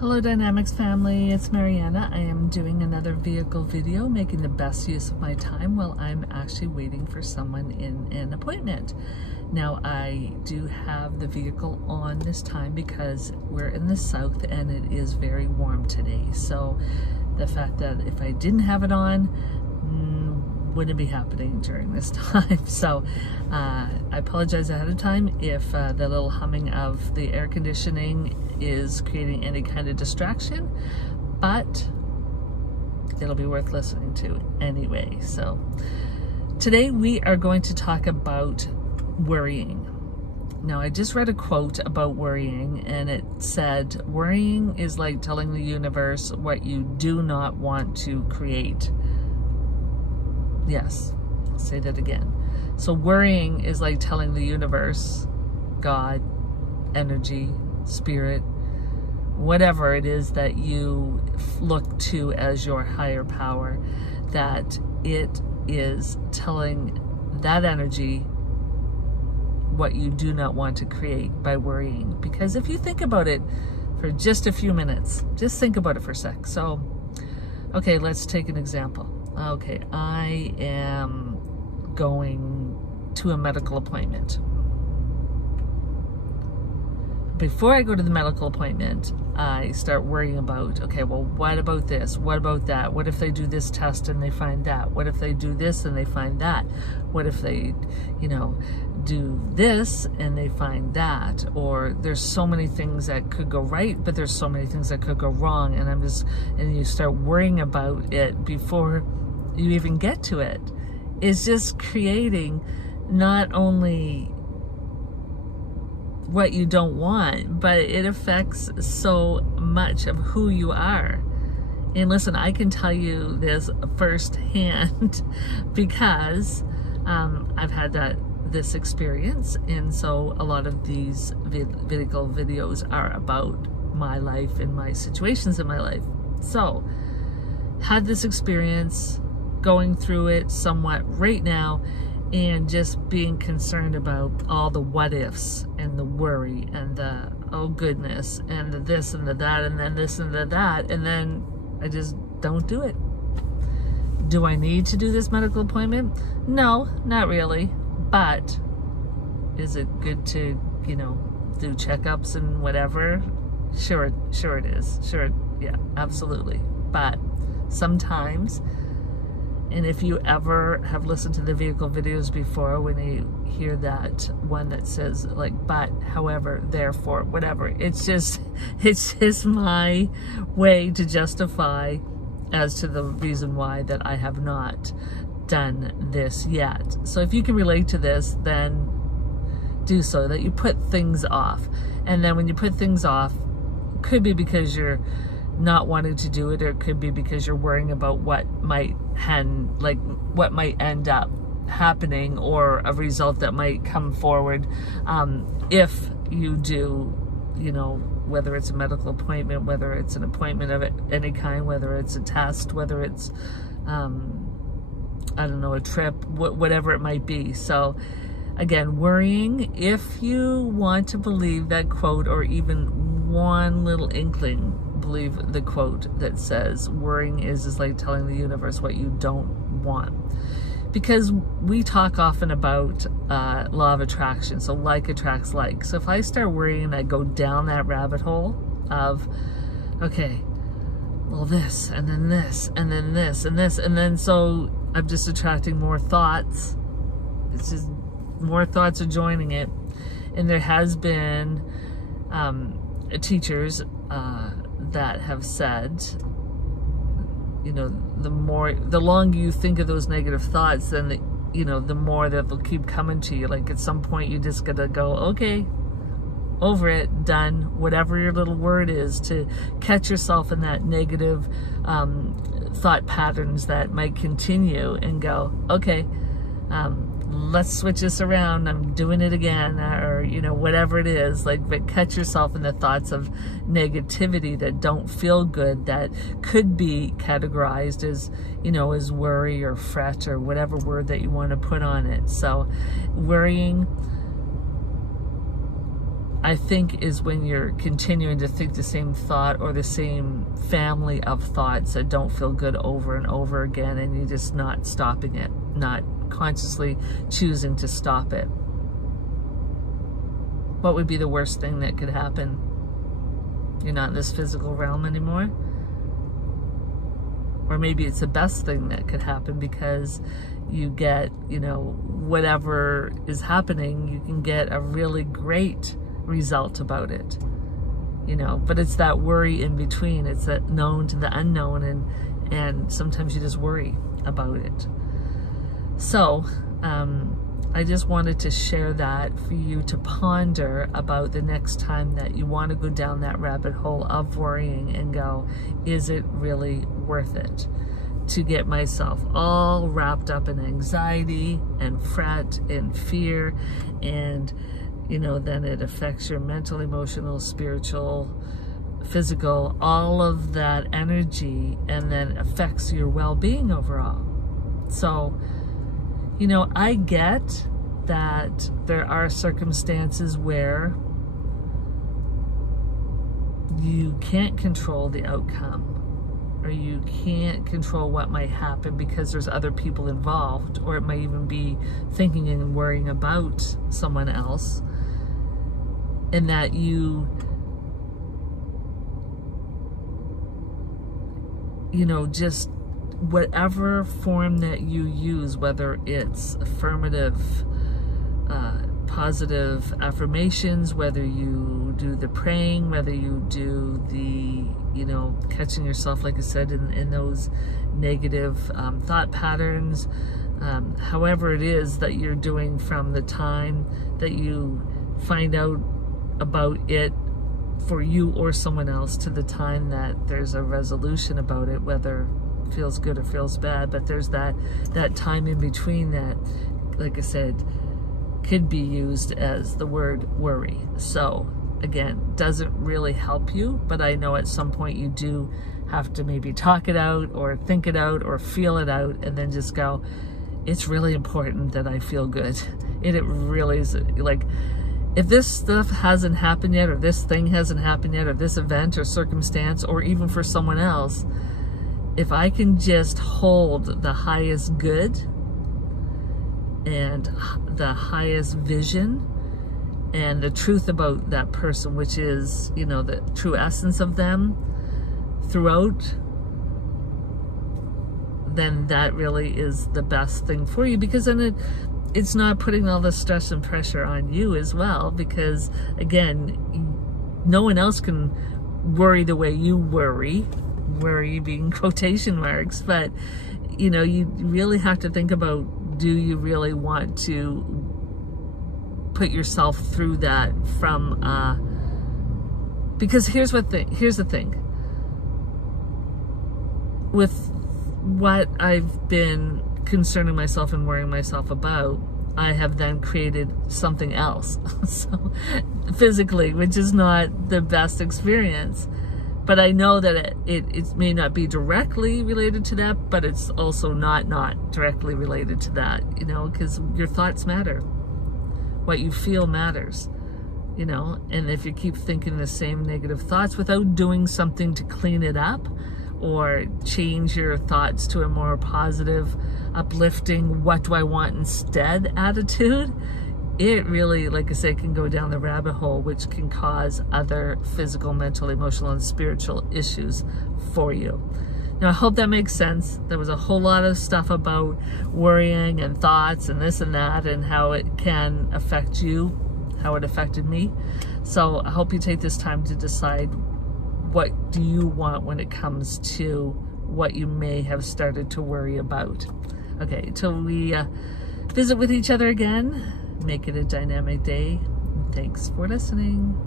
Hello Dynamics family, it's Mariana. I am doing another vehicle video, making the best use of my time while I'm actually waiting for someone in an appointment. Now I do have the vehicle on this time because we're in the south and it is very warm today. So the fact that if I didn't have it on, wouldn't be happening during this time. So I apologize ahead of time if the little humming of the air conditioning is creating any kind of distraction, but it'll be worth listening to anyway. So today we are going to talk about worrying. Now I just read a quote about worrying and it said, worrying is like telling the universe what you do not want to create. Yes, I'll say that again. So worrying is like telling the universe, God, energy, spirit, whatever it is that you look to as your higher power, that it is telling that energy what you do not want to create by worrying. Because if you think about it for just a few minutes, just think about it for a sec. So, okay, let's take an example. Okay, I am going to a medical appointment. Before I go to the medical appointment, I start worrying about, okay, well, what about this? What about that? What if they do this test and they find that? What if they do this and they find that? What if they, do this and they find that? Or there's so many things that could go right, but there's so many things that could go wrong. And you start worrying about it before you even get to it. It's just creating not only what you don't want, but it affects so much of who you are. And listen, I can tell you this firsthand because I've had this experience, and so a lot of these vehicle videos are about my life and my situations in my life. So, had this experience, going through it somewhat right now, and just being concerned about all the what ifs and the worry and the oh goodness and the this and the that and then this and the that, and then I just don't do it. Do I need to do this medical appointment? No, not really. But is it good to, do checkups and whatever? Sure it is. Sure, yeah, absolutely. But sometimes, and if you ever have listened to the vehicle videos before, when you hear that one that says like, but, however, therefore, whatever, it's just my way to justify as to the reason why that I have not done this yet. So if you can relate to this, then do so, that you put things off. And then when you put things off, it could be because you're not wanting to do it, or it could be because you're worrying about what might end up happening, or a result that might come forward if you do, whether it's a medical appointment, whether it's an appointment of any kind, whether it's a test, whether it's I don't know, a trip, whatever it might be. So again, worrying, if you want to believe that quote, or even one little inkling, believe the quote that says worrying is like telling the universe what you don't want. Because we talk often about law of attraction, so like attracts like. So if I start worrying, I go down that rabbit hole of, okay, well this, and then this, and then this, and this, and then so I'm just attracting more thoughts. It's just more thoughts are joining it. And there has been teachers that have said, the longer you think of those negative thoughts, then the more that they'll keep coming to you. Like at some point you just gotta go, okay, over it, done, whatever your little word is, to catch yourself in that negative thought patterns that might continue, and go, okay, let's switch this around, I'm doing it again, or whatever it is, but catch yourself in the thoughts of negativity that don't feel good, that could be categorized as as worry or fret, or whatever word that you want to put on it. So worrying, I think, is when you're continuing to think the same thought or the same family of thoughts that don't feel good over and over again, and you're just not stopping it, not consciously choosing to stop it. What would be the worst thing that could happen? You're not in this physical realm anymore? Or maybe it's the best thing that could happen, because you get, you know, whatever is happening, you can get a really great result about it, you know. But it's that worry in between. It's that known to the unknown, and sometimes you just worry about it. So I just wanted to share that for you to ponder about the next time that you want to go down that rabbit hole of worrying and go, is it really worth it to get myself all wrapped up in anxiety and fret and fear, and, you know, then it affects your mental, emotional, spiritual, physical, all of that energy, and then affects your well-being overall. So, you know, I get that there are circumstances where you can't control the outcome, or you can't control what might happen because there's other people involved, or it might even be thinking and worrying about someone else, and that you know, just whatever form that you use, whether it's affirmative, positive affirmations, whether you do the praying, whether you do the, you know, catching yourself, like I said, in those negative thought patterns, however it is that you're doing from the time that you find out about it for you or someone else to the time that there's a resolution about it, whether it feels good or feels bad. But there's that time in between that, like I said, could be used as the word worry. So again, doesn't really help you, but I know at some point you do have to maybe talk it out or think it out or feel it out, and then just go, it's really important that I feel good. And it really is, like, if this stuff hasn't happened yet, or this thing hasn't happened yet, or this event or circumstance, or even for someone else, if I can just hold the highest good and the highest vision and the truth about that person, which is, you know, the true essence of them throughout, then that really is the best thing for you, because then it's not putting all the stress and pressure on you as well, because again, no one else can worry the way you worry being quotation marks, but you know, you really have to think about, do you really want to put yourself through that from because here's the thing with what I've been concerning myself and worrying myself about, I have then created something else so physically, which is not the best experience. But I know that it may not be directly related to that, but it's also not directly related to that, you know, because your thoughts matter. What you feel matters, you know, and if you keep thinking the same negative thoughts without doing something to clean it up or change your thoughts to a more positive, uplifting, what do I want instead attitude, it really, like I say, can go down the rabbit hole, which can cause other physical, mental, emotional, and spiritual issues for you. Now, I hope that makes sense. There was a whole lot of stuff about worrying and thoughts and this and that, and how it can affect you, how it affected me. So I hope you take this time to decide, what do you want when it comes to what you may have started to worry about. Okay, until we visit with each other again, make it a dynamic day. Thanks for listening.